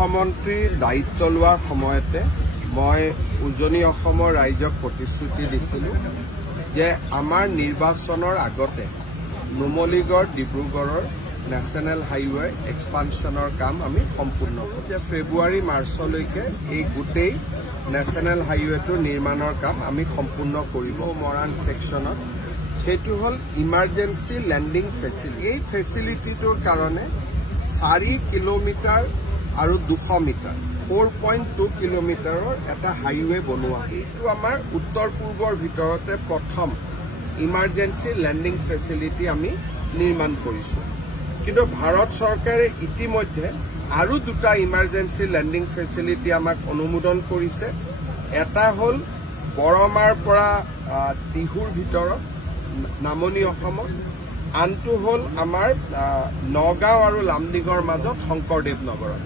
মুখ্যমন্ত্ৰীৰ দায়িত্ব লোৱাৰ সময়তে মই উজনি অসমৰ ৰাইজক প্ৰতিশ্ৰুতি দিছিলোঁ যে আমাৰ নিৰ্বাচনৰ আগতে নুমলীগড় ডিব্ৰুগড়ৰ নেশ্যনেল হাইৱে এক্সপানশ্যনৰ কাম আমি সম্পূৰ্ণ কৰোঁ। যে ফেব্ৰুৱাৰী মাৰ্চলৈকে এই গোটেই নেশ্যনেল হাইৱেটোৰ নিৰ্মাণৰ কাম আমি সম্পূৰ্ণ কৰিব। মৰাণ ছেকশ্যনত সেইটো হ'ল ইমাৰ্জেঞ্চি লেণ্ডিং ফেচিলিটি। এই ফেচিলিটিটোৰ কাৰণে 4 কিলোমিটাৰ আৰু 200 মিটাৰ 4.2 কিলোমিটাৰৰ এটা হাইৱে বনোৱা। এইটো আমাৰ উত্তৰ পূৰ্বৰ ভিতৰতে প্ৰথম ইমাৰ্জেঞ্চি লেণ্ডিং ফেচিলিটি আমি নিৰ্মাণ কৰিছোঁ। কিন্তু ভাৰত চৰকাৰে ইতিমধ্যে আৰু 2টা ইমাৰ্জেঞ্চি লেণ্ডিং ফেচিলিটি আমাক অনুমোদন কৰিছে। এটা হ'ল বৰমাৰ পৰা টিহুৰ ভিতৰত নামনি অসমত, আনটো হ'ল আমাৰ নগাঁও আৰু লামডিঙৰ মাজত শংকৰদেৱ নগৰত।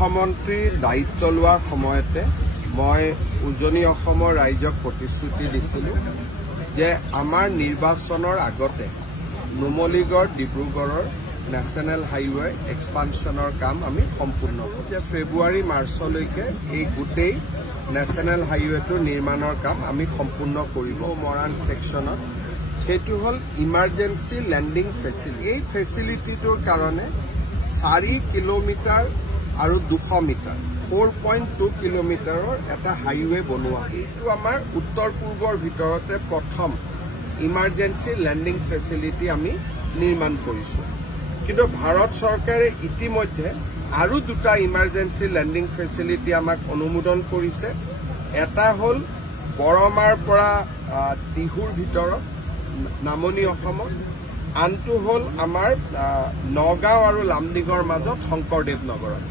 মুখ্যমন্ত্ৰীৰ দায়িত্ব লোৱাৰ সময়তে মই উজনি অসমৰ ৰাইজক প্ৰতিশ্ৰুতি দিছিলোঁ যে আমাৰ নিৰ্বাচনৰ আগতে নুমলীগড় ডিব্ৰুগড়ৰ নেশ্যনেল হাইৱে এক্সপানশ্যনৰ কাম আমি সম্পূৰ্ণ কৰোঁ। যে ফেব্ৰুৱাৰী মাৰ্চলৈকে এই গোটেই নেশ্যনেল হাইৱেটোৰ নিৰ্মাণৰ কাম আমি সম্পূৰ্ণ কৰিব। মৰাণ ছেকশ্যনত সেইটো হ'ল ইমাৰ্জেঞ্চি লেণ্ডিং ফেচিলিটি। এই ফেচিলিটিটোৰ কাৰণে 4 কিলোমিটাৰ আৰু 200 মিটাৰ 4.2 কিলোমিটাৰৰ এটা হাইৱে বনোৱা। এইটো আমাৰ উত্তৰ পূৰ্বৰ ভিতৰতে প্ৰথম ইমাৰ্জেঞ্চি লেণ্ডিং ফেচিলিটি আমি নিৰ্মাণ কৰিছোঁ। কিন্তু ভাৰত চৰকাৰে ইতিমধ্যে আৰু 2টা ইমাৰ্জেঞ্চি লেণ্ডিং ফেচিলিটি আমাক অনুমোদন কৰিছে। এটা হ'ল বৰমাৰ পৰা টিহুৰ ভিতৰত নামনি অসমত, আনটো হ'ল আমাৰ নগাঁও আৰু লামডিঙৰ মাজত শংকৰদেৱ নগৰত।